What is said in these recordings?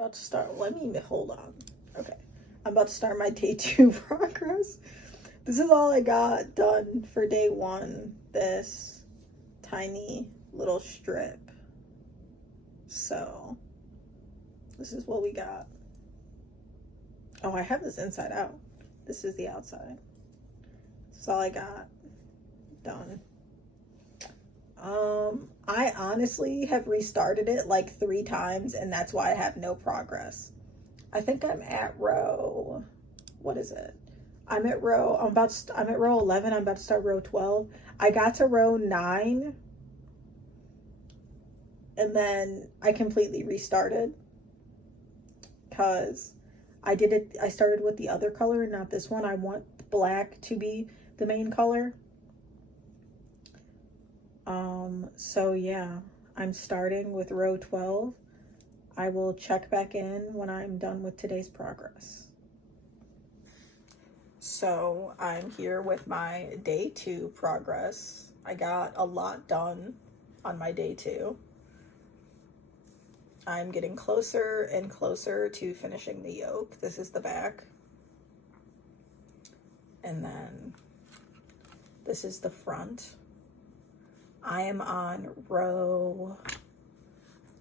about to start, hold on. Okay. I'm about to start my day 2 progress. This is all I got done for day 1. This tiny little strip. So, this is what we got. Oh, I have this inside out. This is the outside. This is all I got done. I honestly have restarted it like 3 times, and that's why I have no progress. I think I'm at row, what is it? I'm at row 11. I'm about to start row 12. I got to row 9, and then I completely restarted because I started with the other color and not this one. I want black to be the main color. So yeah, I'm starting with row 12. I will check back in when I'm done with today's progress. So I'm here with my day 2 progress. I got a lot done on my day 2. I'm getting closer and closer to finishing the yoke. This is the back. And then this is the front. I am on row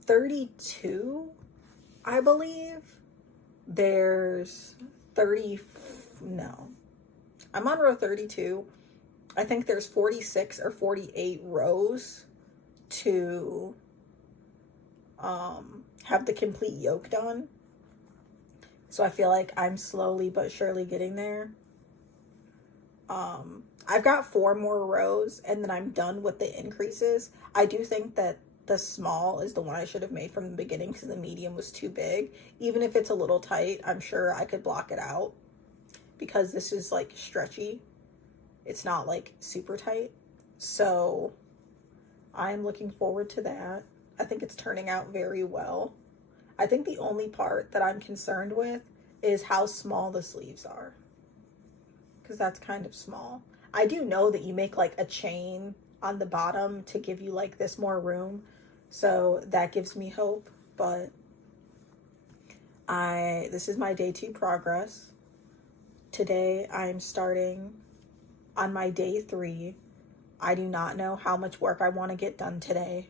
32, I believe. There's I'm on row 32. I think there's 46 or 48 rows to have the complete yoke done. So I feel like I'm slowly but surely getting there. I've got 4 more rows and then I'm done with the increases. I do think that the small is the one I should have made from the beginning because the medium was too big. Even if it's a little tight, I'm sure I could block it out because this is like stretchy. It's not like super tight. So I'm looking forward to that. I think it's turning out very well. I think the only part that I'm concerned with is how small the sleeves are, because that's kind of small. I do know that you make like a chain on the bottom to give you like this more room, so that gives me hope. But this is my day 2 progress. Today I'm starting on my day 3. I do not know how much work I want to get done today.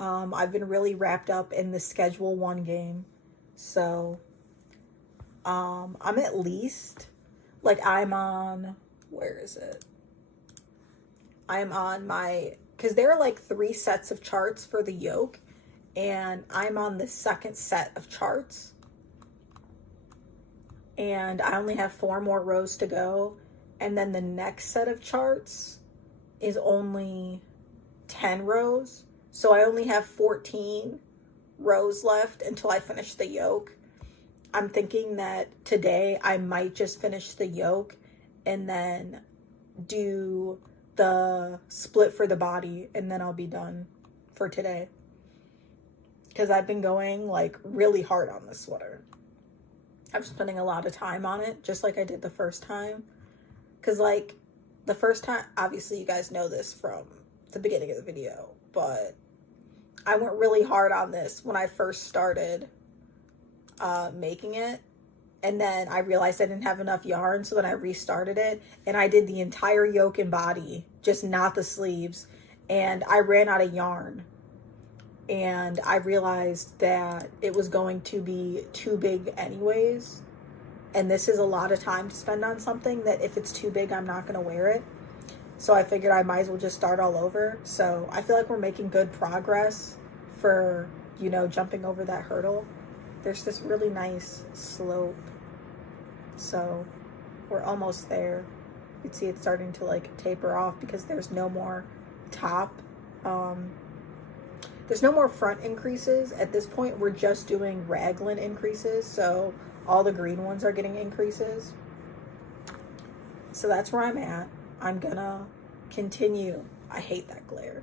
I've been really wrapped up in the Schedule 1 game, so I'm at least like I'm on, where is it? I'm on because there are like 3 sets of charts for the yoke, and I'm on the 2nd set of charts, and I only have 4 more rows to go, and then the next set of charts is only 10 rows, so I only have 14 rows left until I finish the yoke. I'm thinking that today I might just finish the yoke and then do the split for the body, and then I'll be done for today. Because I've been going like really hard on this sweater. I'm spending a lot of time on it, just like I did the first time. Because like the first time, obviously you guys know this from the beginning of the video, but I went really hard on this when I first started making it. And then I realized I didn't have enough yarn, so then I restarted it, and I did the entire yoke and body, just not the sleeves, and I ran out of yarn, and I realized that it was going to be too big anyways, and this is a lot of time to spend on something that if it's too big, I'm not going to wear it. So I figured I might as well just start all over. So I feel like we're making good progress for, you know, jumping over that hurdle. There's this really nice slope, so we're almost there. You can see it's starting to like taper off because there's no more top. There's no more front increases. At this point, we're just doing raglan increases, so all the green ones are getting increases. So that's where I'm at. I'm gonna continue. I hate that glare.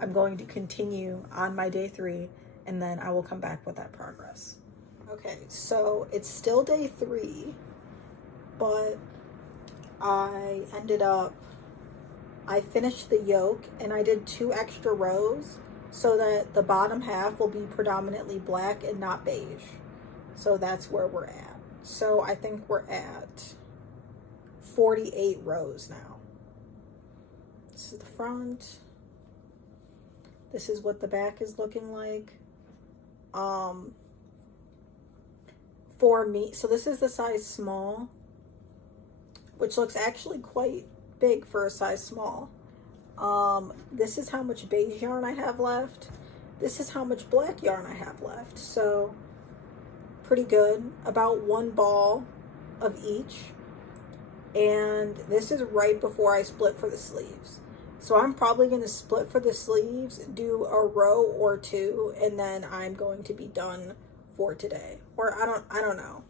I'm going to continue on my day 3, and then I will come back with that progress. Okay, so it's still day 3, but I finished the yoke and I did 2 extra rows. so that the bottom half will be predominantly black and not beige. So that's where we're at. So I think we're at 48 rows now. This is the front. This is what the back is looking like. For me, so this is the size small, which looks actually quite big for a size small. This is how much beige yarn I have left. This is how much black yarn I have left. So pretty good. About 1 ball of each. And this is right before I split for the sleeves. So I'm probably going to split for the sleeves, do a row or 2, and then I'm going to be done for today. Or I don't know.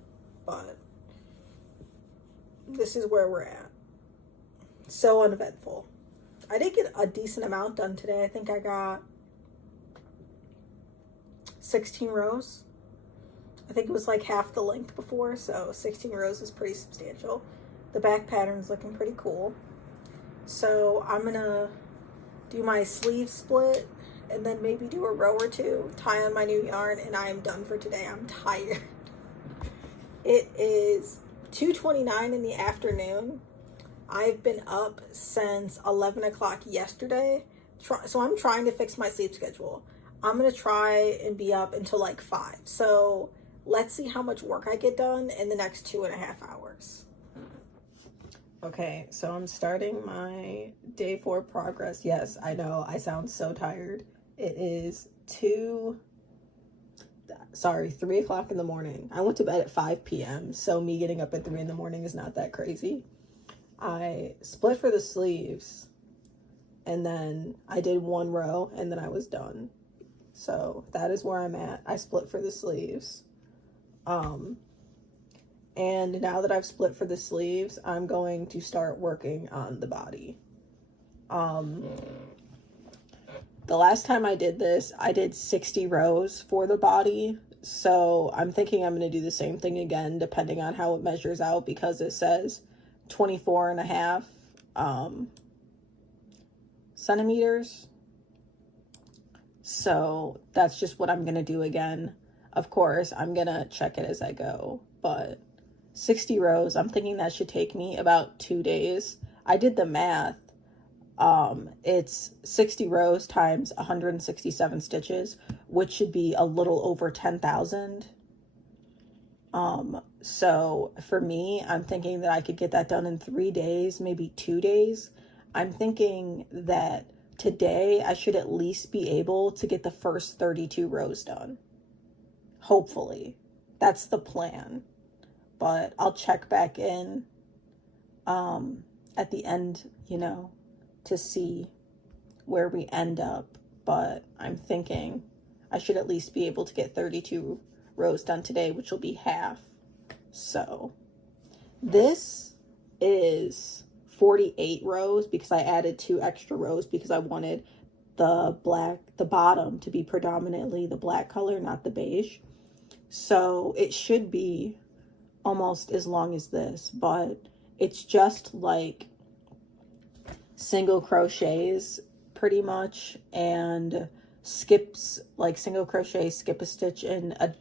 But this is where we're at. So uneventful. I did get a decent amount done today. I think I got 16 rows. I think it was like half the length before, so 16 rows is pretty substantial. The back pattern's looking pretty cool. So I'm gonna do my sleeve split and then maybe do a row or 2, tie on my new yarn, and I am done for today. I'm tired. It is 2:29 in the afternoon. I've been up since 11 o'clock yesterday. So I'm trying to fix my sleep schedule. I'm going to try and be up until like 5. So let's see how much work I get done in the next 2.5 hours. Okay, so I'm starting my day 4 progress. Yes, I know, I sound so tired. It is 3 o'clock in the morning. I went to bed at 5 p.m. So me getting up at 3 in the morning is not that crazy. I split for the sleeves and then I did 1 row and then I was done. So that is where I'm at. I split for the sleeves. And now that I've split for the sleeves, I'm going to start working on the body. The last time I did this, I did 60 rows for the body. So I'm thinking I'm going to do the same thing again, depending on how it measures out, because it says 24.5 centimeters. So that's just what I'm going to do again. Of course, I'm going to check it as I go, but 60 rows, I'm thinking that should take me about 2 days. I did the math. It's 60 rows times 167 stitches, which should be a little over 10,000. So for me, I'm thinking that I could get that done in 3 days, maybe 2 days. I'm thinking that today I should at least be able to get the first 32 rows done. Hopefully. That's the plan. But I'll check back in at the end, to see where we end up. But I'm thinking I should at least be able to get 32 rows done today, which will be half. So this is 48 rows because I added 2 extra rows because I wanted the bottom to be predominantly the black color, not the beige. So it should be almost as long as this, but it's just like single crochets pretty much, and skips, like single crochet, skip a stitch, and a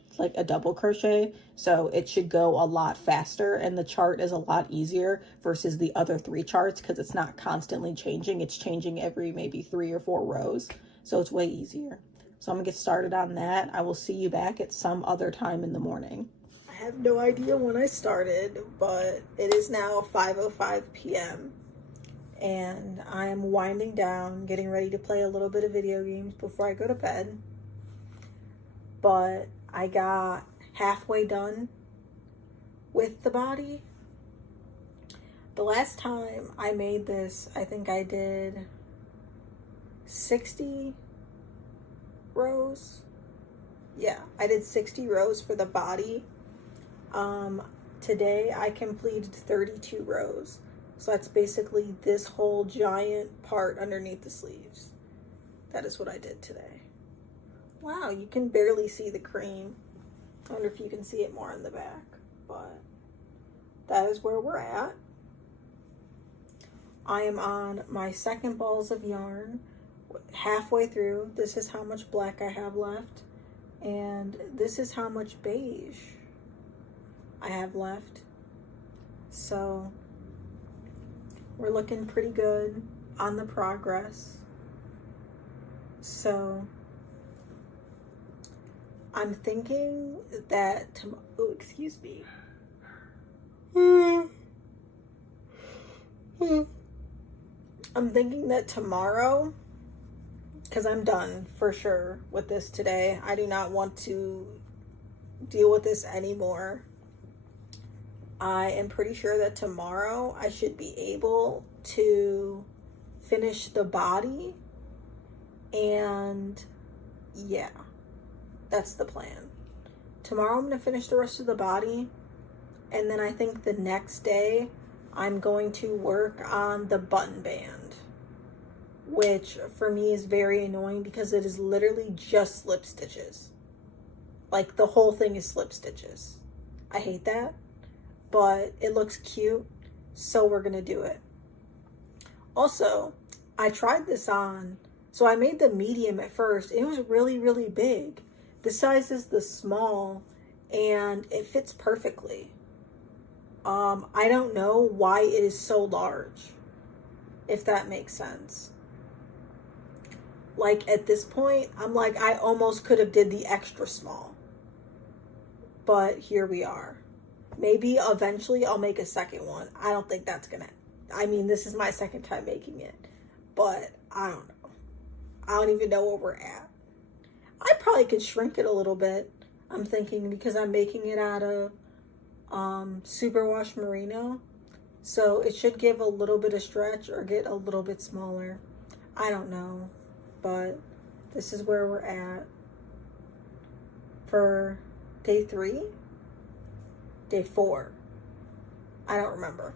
double crochet. So it should go a lot faster, and the chart is a lot easier versus the other 3 charts because it's not constantly changing. It's changing every maybe 3 or 4 rows, so it's way easier. So I'm gonna get started on that. I will see you back at some other time in the morning. I have no idea when I started, but it is now 5:05 p.m. and I am winding down, getting ready to play a little bit of video games before I go to bed. But I got halfway done with the body. The last time I made this, I think I did 60 rows. Yeah, I did 60 rows for the body. Today I completed 32 rows. So that's basically this whole giant part underneath the sleeves. That is what I did today. Wow, you can barely see the cream. I wonder if you can see it more in the back, but that is where we're at. I am on my second balls of yarn, halfway through. This is how much black I have left. And this is how much beige I have left. So we're looking pretty good on the progress. So I'm thinking that, oh, excuse me. I'm thinking that tomorrow, because I'm done for sure with this today. I do not want to deal with this anymore. I am pretty sure that tomorrow I should be able to finish the body. And yeah, that's the plan. Tomorrow I'm going to finish the rest of the body. And then I think the next day I'm going to work on the button band, which for me is very annoying because it is literally just slip stitches. Like the whole thing is slip stitches. I hate that, but it looks cute, so we're gonna do it. Also, I tried this on, so I made the medium at first. It was really, really big. This size is the small, and it fits perfectly. I don't know why it is so large, if that makes sense. Like at this point, I'm like, I almost could have did the extra small. But here we are. Maybe eventually I'll make a second one. I don't think that's gonna, I mean, this is my second time making it. But I don't know. I don't even know where we're at. I probably could shrink it a little bit. I'm thinking because I'm making it out of superwash merino. So it should give a little bit of stretch or get a little bit smaller. I don't know. But this is where we're at for day 3, day 4. I don't remember.